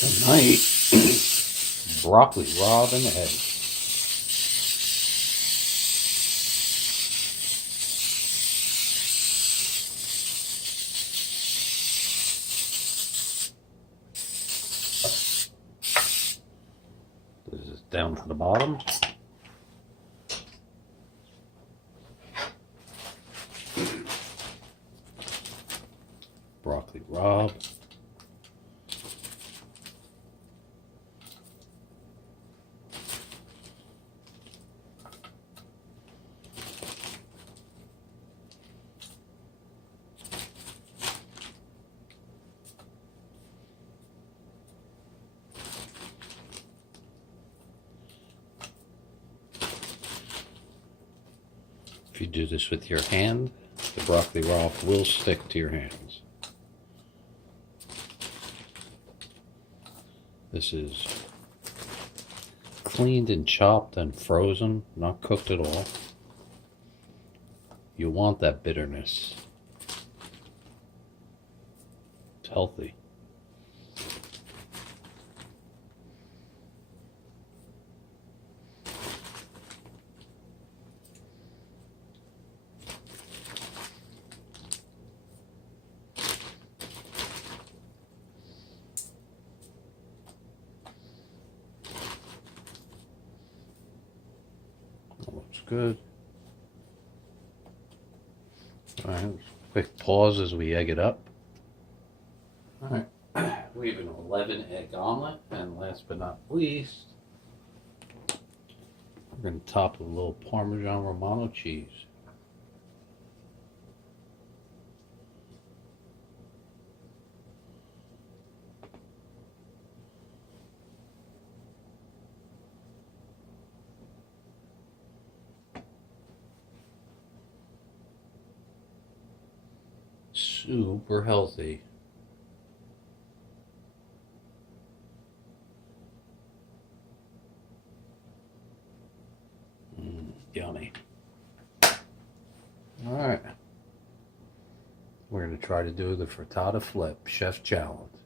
Tonight, broccoli rabe and eggs. This is down to the bottom. Broccoli rabe. If you do this with your hand, the broccoli rabe will stick to your hands. This is cleaned and chopped and frozen, not cooked at all. You want that bitterness. It's healthy. Looks good. Alright, quick pause as we egg it up. Alright, we have an 11 egg omelet, and last but not least, we're going to top it with a little Parmesan Romano cheese. Super healthy. Yummy. Alright. We're going to try to do the frittata flip, chef challenge.